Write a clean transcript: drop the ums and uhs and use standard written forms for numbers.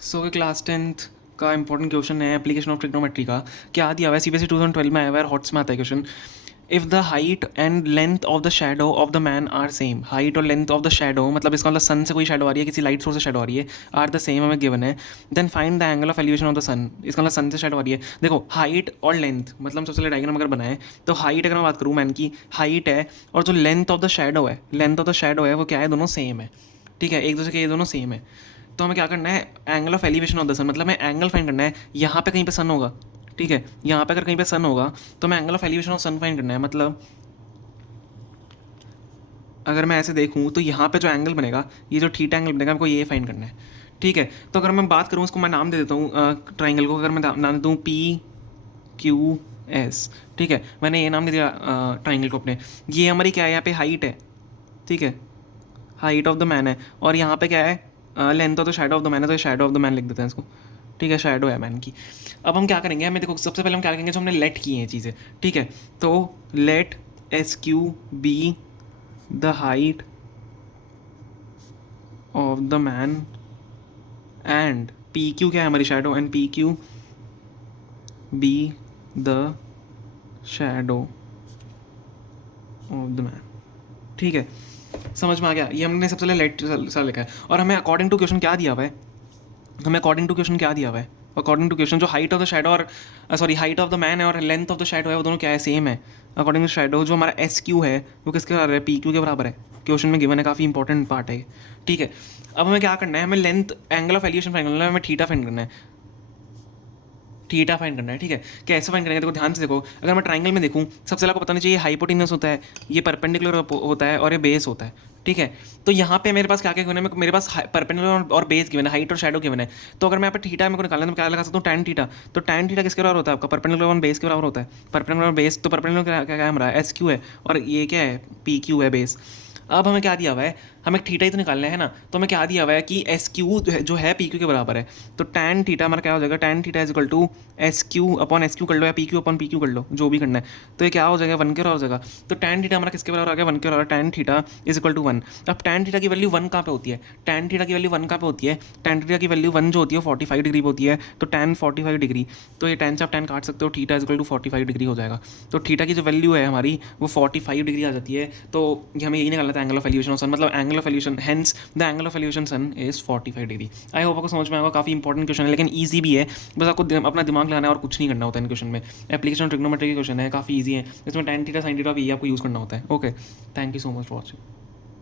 So class 10th का important question है application of trigonometry का। क्या दिया हुआ है सीबीएसई 2012 में आया हुआ है, हॉट्स में आता है question. If the height and length of the shadow of the man are same, height और लेंथ ऑफ द शैडो मतलब इसका मतलब सन से कोई शैडो आ रही है, किसी लाइट सोर्स से शैडो आ रही है, आर द सेम हमें गिवन है, then find the angle of elevation of the sun. इसका मतलब सन से शैडो आ रही है। देखो हाइट और लेंथ मतलब हम सबसे पहले डायग्राम अगर बनाए तो हाइट अगर मैं बात करूँ मैन की, हाइट है और जो लेंथ ऑफ द शैडो है, लेंथ ऑफ द शैडो है वो क्या है, दोनों सेम है। ठीक है, एक दूसरे के ये दोनों सेम है। तो हमें क्या करना है, angle of elevation of the sun मतलब हमें एंगल फाइंड करना है। यहाँ पे कहीं पे सन होगा, ठीक है, यहाँ पे अगर कहीं पे सन होगा तो हमें angle of elevation of sun find करना है। मतलब अगर मैं ऐसे देखूँ तो यहाँ पे जो एंगल बनेगा, ये जो थीटा एंगल बनेगा, हमको ये फाइंड करना है। ठीक है, तो अगर मैं बात करूँ उसको, मैं नाम दे देता हूँ ट्राइंगल को, अगर मैं नाम देता हूँ PQS। ठीक है, मैंने ये नाम दे दिया ट्राइंगल को अपने। ये हमारी क्या है, यहाँ पे हाइट है, ठीक है, हाइट ऑफ द मैन है, और यहाँ पे क्या है, length of the shadow of the man है, तो शैडो ऑफ द मैन लिख देते हैं इसको। ठीक है, शैडो है मैन की। अब हम क्या करेंगे, हमें देखो सबसे पहले हम क्या करेंगे, जो हमने लेट की हैं चीज़ें। ठीक है, तो let SQ be the height of the man and PQ क्या है हमारी शैडो, and PQ be the shadow of the man. ठीक है, समझ में आ गया। ये हमने सबसे पहले लेट सा लिखा है, और हमें अकॉर्डिंग टू क्वेश्चन क्या दिया हुआ है, हमें अकॉर्डिंग टू क्वेश्चन क्या दिया हुआ है, अकॉर्डिंग टू क्वेश्चन जो हाइट ऑफ द शैडो और sorry height of the man है और लेंथ ऑफ द शैडो है, वो दोनों क्या है, सेम है। अकॉर्डिंग टू शैडो जो हमारा SQ है वो किसके बराबर है, PQ के बराबर है। क्वेश्चन में गिवन है, काफ़ी इंपॉर्टेंट पार्ट है। ठीक है, अब हमें क्या करना है, हमें length angle of elevation find करना है, हमें थीटा फाइंड करना है, थीटा फाइंड करना है। ठीक है, कैसे फाइंड करेंगे, देखो ध्यान से देखो। अगर मैं ट्राइंगल में देखूँ, सबसे पहले आपको बताना चाहिए हाइपोटेन्यूस होता है, ये परपेंडिकुलर होता है, और ये बेस होता है। ठीक है, तो यहाँ पे मेरे पास क्या क्या गिवन है, मेरे पास परपेंडिकुलर और बेस गिवन है, हाइट और शैडो गिवन है। तो अगर मैं यहाँ पे थीटा मेरे को निकालना है तो क्या लगा सकता हूँ, tan थीटा। तो tan थीटा किसके बराबर होता है आपका, परपेंडिकुलर और बेस के बराबर होता है। परपेंडिकुलर और बेस, तो परपेंडिकुलर क्या क्या है हमारा, SQ है, और ये क्या है, PQ है, बेस। अब हमें क्या दिया हुआ है, हमें थीटा ही तो निकालना है ना, तो हमें क्या दिया हुआ है कि SQ जो है PQ के बराबर है। तो tan थीटा हमारा क्या हो जाएगा, tan theta is equal to SQ upon SQ कर लो, या PQ अपॉन PQ कर लो, जो भी करना है। तो ये क्या हो जाएगा, 1 के बराबर हो जाएगा। तो tan थीटा हमारा किसके बराबर आ गया, 1 के बराबर। tan theta is equal to 1। अब tan थीटा की वैल्यू 1 कहाँ पे होती है, tan थीटा की वैल्यू 1 कहाँ पे होती है, tan थीटा की वैल्यू 1 जो होती है 45 डिग्री पे होती है। तो tan 45 डिग्री, तो ये tan से आप tan काट सकते हो, theta is equal to 45 degree हो जाएगा। तो थीटा की जो वैल्यू है हमारी वो 45 डिग्री आ जाती है। तो ये हमें यही निकालना था angle of elevation of sun, मतलब angle of elevation, hence the angle of elevation sun is 45 degree. I hope आपको समझ में आएगा, काफ़ी इंपॉर्टेंट क्वेश्चन है, लेकिन ईजी भी है। बस आपको अपना दिमाग लगाना है और कुछ नहीं करना होता है इन क्वेश्चन में। एप्लीकेशन ट्रिग्नोमेट्री के क्वेश्चन है, काफ़ी ईजी है, इसमें tan थीटा sin थीटा भी आपको यूज़ करना होता है। Okay, thank you so much for watching.